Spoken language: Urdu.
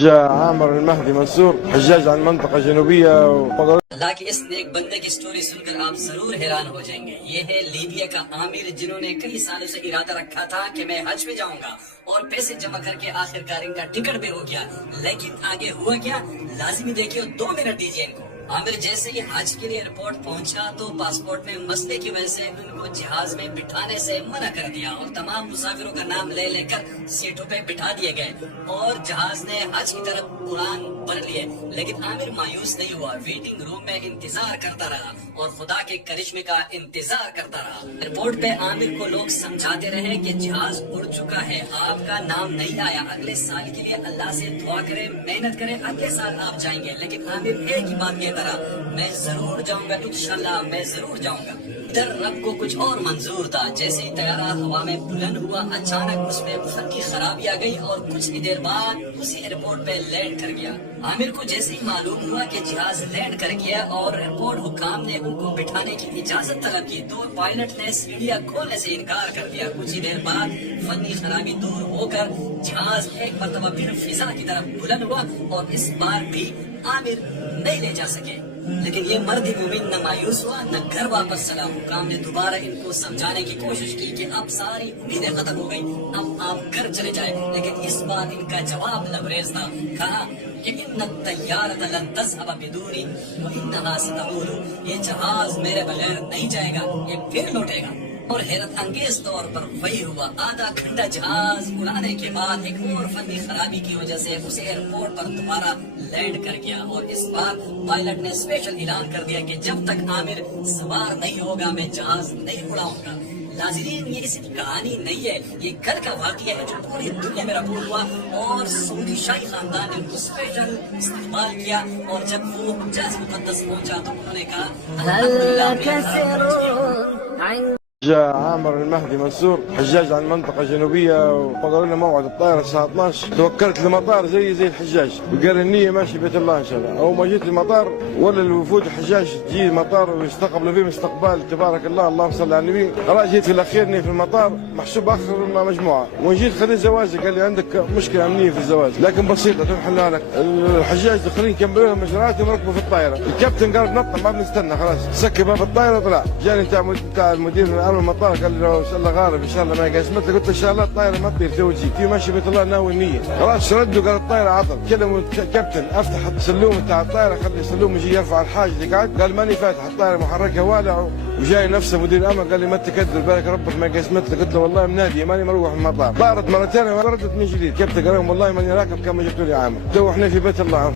جاء عامر المهدي منصور حجاج عن منطقة جنوبية اللہ کے اس نیک بندے کی سٹوری سن کر آپ ضرور حیران ہو جائیں گے۔ یہ ہے لیبیا کا عامر، جنہوں نے کئی سالوں سے ارادہ رکھا تھا کہ میں حج پہ جاؤں گا، اور پیسے جمع کر کے آخرکار ان کا ٹکٹ بھی ہو گیا۔ لیکن آگے ہوا کیا، لازمی دیکھیے، 2 منٹ دیجیے ان کو۔ عامر جیسے ہی حج کے لیے ایئرپورٹ پہنچا تو پاسپورٹ میں مسئلے کی وجہ سے ان کو جہاز میں بٹھانے سے منع کر دیا، اور تمام مسافروں کا نام لے لے کر سیٹوں پہ بٹھا دیے گئے، اور جہاز نے حج کی طرف اڑان بھر لیے۔ لیکن عامر مایوس نہیں ہوا، ویٹنگ روم میں انتظار کرتا رہا اور خدا کے کرشمے کا انتظار کرتا رہا۔ ایئرپورٹ پہ عامر کو لوگ سمجھاتے رہے کہ جہاز اڑ چکا ہے، آپ کا نام نہیں آیا، اگلے سال کے لیے اللہ سے دعا کرے، محنت کرے، اگلے سال آپ جائیں گے۔ لیکن عامر ایک ہی بات کہتا رہا، میں ضرور جاؤں گا، انشاءاللہ میں ضرور جاؤں گا۔ ادھر رب کو کچھ اور منظور تھا۔ جیسے ہی طیارہ ہوا میں بلند ہوا، اچانک اس میں فنی خرابی آ گئی اور کچھ ہی دیر بعد اسی ایئرپورٹ پہ لینڈ کر گیا۔ عامر کو جیسے ہی معلوم ہوا کہ جہاز لینڈ کر گیا اور ایئرپورٹ حکام نے ان کو بٹھانے کی اجازت طلب کی، تو پائلٹ نے سیڑھیاں کھولنے سے انکار کر دیا۔ کچھ ہی دیر بعد فنی خرابی دور ہو کر جہاز ایک مرتبہ پھر فضا کی طرف بلند ہوا، اور اس بار بھی عامر نہیں لے جا سکے۔ لیکن یہ مرد مومن نہ مایوس ہوا، نہ گھر واپس چلا۔ حکام نے دوبارہ ان کو سمجھانے کی کوشش کی کہ اب ساری امیدیں ختم ہو گئی، اب آپ گھر چلے جائیں۔ لیکن اس بار ان کا جواب لبریز تھا، کہا کہ ان الطیارۃ لن تذهب بدونی وانها ستعود، یہ جہاز میرے بغیر نہیں جائے گا، یہ پھر لوٹے گا۔ اور حیرت انگیز طور پر وہی ہوا۔ آدھا گھنٹہ جہاز اڑانے کے بعد ایک اور فنی خرابی کی وجہ سے اسے ایئرپورٹ پر دوبارہ لینڈ کر گیا، اور اس بار پائلٹ نے اسپیشل اعلان کر دیا کہ جب تک عامر سوار نہیں ہوگا میں جہاز نہیں اڑاؤں گا۔ ناظرین، یہ صرف کہانی نہیں ہے، یہ کل کا واقعہ ہے جو پوری دنیا میں رپورٹ ہوا، اور سعودی شاہی خاندان نے ان کو اسپیشل استقبال کیا، اور جب وہ حجاز مقدس پہنچا تو انہوں نے کہا جاء عامر المهدي منصور حجاج عن منطقة جنوبية وقالوا لنا موعد الطائرة الساعة 12. توكلت المطار زي الحجاج وقال النية ماشي بيت الله إن شاء الله. أول ما جيت المطار ولا الوفود الحجاج تجي المطار ويستقبلوا فيهم استقبال تبارك الله، اللهم صل على النبي. خلاص جيت في الأخير في المطار محسوب آخر مجموعة، وجيت خليت زواجي قال لي عندك مشكلة أمنية في الزواج لكن بسيطة تنحلها لك. الحجاج داخلين كملوا لهم إجراءاتهم وركبوا في الطائرة. الكابتن قال نط ما بنستنى، خلاص سكر باب الطائرة طلع. جاني بتاع المدير المطار قال لي ان شاء الله غالب ان شاء الله ما قسمت لي، قلت ان شاء الله الطائره ما تطير تو تجي ماشي بيت الله ناوي النيه. خلاص ردوا قال الطائره عطل، كلموا الكابتن افتح السلوم بتاع الطائره، خلي السلوم يجي يرفع الحاج اللي قاعد، قال ماني فاتح الطائره محركه والع، وجاي نفسه مدير الامن قال لي ما تكدر بالك ربك ما قسمت لي، قلت له والله منادي ماني مروح من المطار. طارت مرتين وردت من جديد، كابتن قال لهم والله ماني راكب كما جبتوا لي عامر، تو احنا في بيت الله.